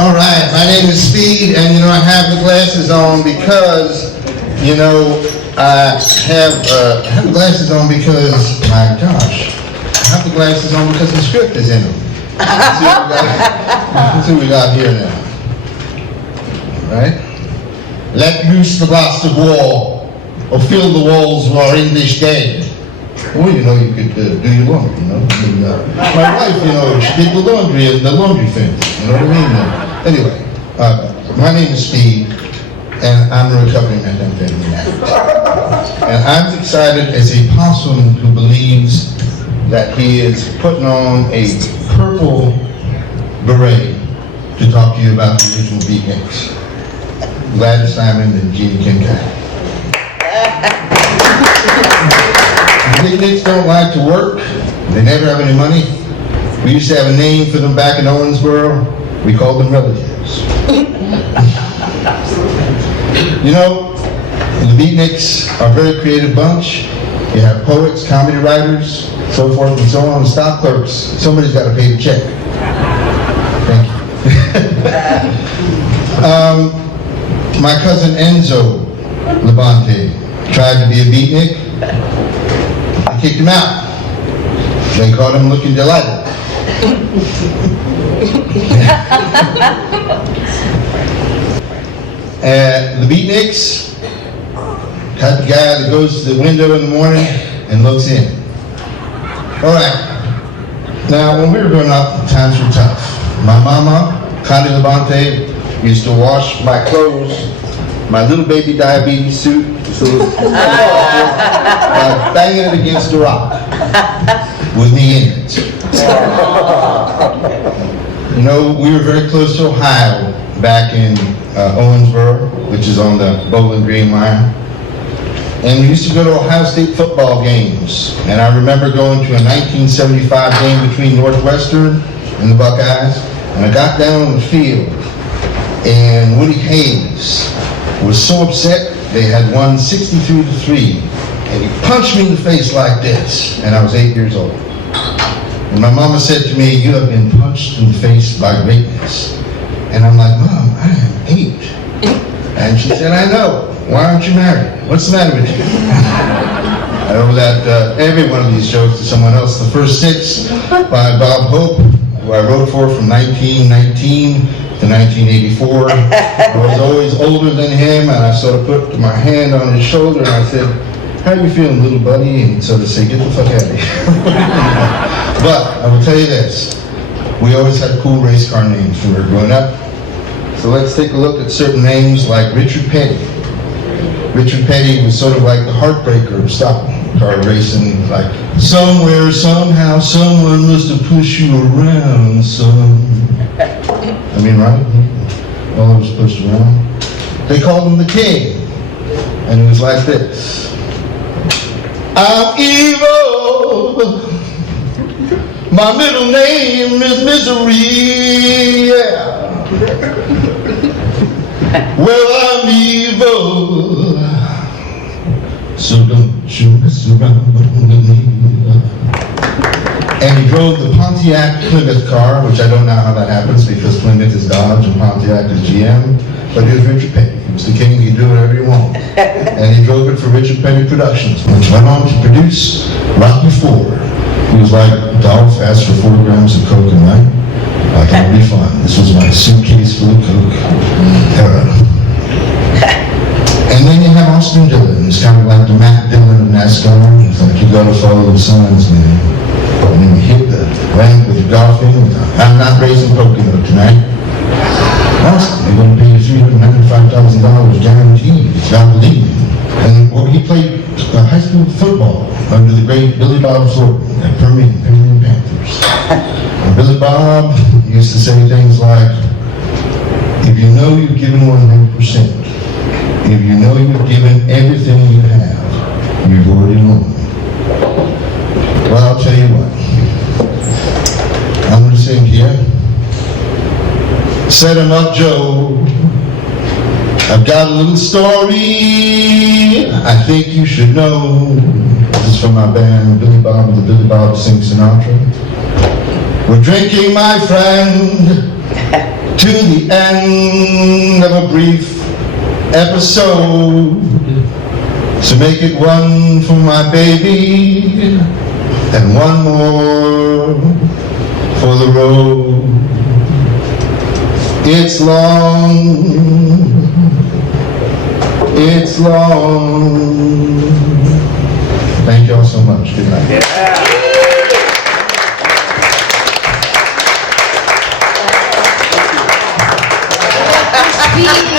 All right, my name is Speed, and I have the glasses on because, I have the glasses on because, my gosh, I have the glasses on because the script is in them. Let's see what we got here now. All right? Let loose the blast of war, or fill the walls with our English dead. Well, you could do your laundry, my wife, she did the laundry thing, you know what I mean? Anyway, my name is Steve, and I'm a recovering methamphetamine addict. And I'm excited as a possum who believes that he is putting on a purple beret to talk to you about the original Beatniks. Gladys Simon and Jeannie Kincaid. The Beatniks don't like to work. They never have any money. We used to have a name for them back in Owensboro. We called them relatives. The Beatniks are a very creative bunch. You have poets, comedy writers, so forth and so on, stock clerks. Somebody's got to pay the check. Thank you. My cousin Enzo Labonte tried to be a beatnik. They kicked him out. They caught him looking delighted. The Beatniks got the guy that goes to the window in the morning and looks in. All right. Now, when we were growing up, times were tough. My mama, Connie Labonte, used to wash my clothes, my little baby diabetes suit, banging it against a rock with me in it. We were very close to Ohio back in Owensboro, which is on the Bowling Green line. And we used to go to Ohio State football games. And I remember going to a 1975 game between Northwestern and the Buckeyes. And I got down on the field, and Woody Hayes was so upset they had won 63-3. And he punched me in the face like this, and I was 8 years old. And my mama said to me, "You have been punched in the face by greatness." And I'm like, "Mom, I am 8. And she said, "I know. Why aren't you married? What's the matter with you?" I owe that every one of these jokes to someone else. The first 6 by Bob Hope, who I wrote for from 1919 to 1984. I was always older than him, and I sort of put my hand on his shoulder and I said, "How you feeling, little buddy?" And sort of say, "Get the fuck out of here." But I will tell you this, we always had cool race car names when we were growing up. So let's take a look at certain names like Richard Petty. Richard Petty was sort of like the heartbreaker of stock car racing, like, "Somewhere, somehow, someone must have pushed you around, son." I mean, right? All was pushed around. They called him the King, and it was like this. "I'm evil. My middle name is Misery. Yeah. Well, I'm evil. So don't you mess around with me." And he drove the Pontiac Plymouth car, which I don't know how that happens because Plymouth is Dodge and Pontiac is GM. But he was Richard Petty. He was the king. He could do whatever he wanted. And he drove it for Richard Petty Productions, which went on to produce Rocky IV. He was like, "Dog fast for 4 grams of coke a night. Like, that'll be fun. This was my suitcase full of coke era." And then you have Austin Dillon. He's kind of like the Matt Dillon of NASCAR. It's like, you gotta follow the signs, man. And then you hit the ramp with your golfing. "I'm not raising Pocono tonight." Austin, they're going to pay you $395,000 guaranteed. It's not leaving. And he played high school football under the great Billy Bob Thornton at Permian Panthers. And Billy Bob used to say things like, "If you know you've given 100%, if you know you've given everything you have, you've already won." Well, I'll tell you what. I'm going to sing here. Set 'em up, Joe. I've got a little story I think you should know. This is from my band, Billy Bob and the Billy Bob Sing Sinatra. We're drinking, my friend, to the end of a brief episode. So make it one for my baby and one more for the road. It's long, it's long. Thank y'all so much. Good night. Speak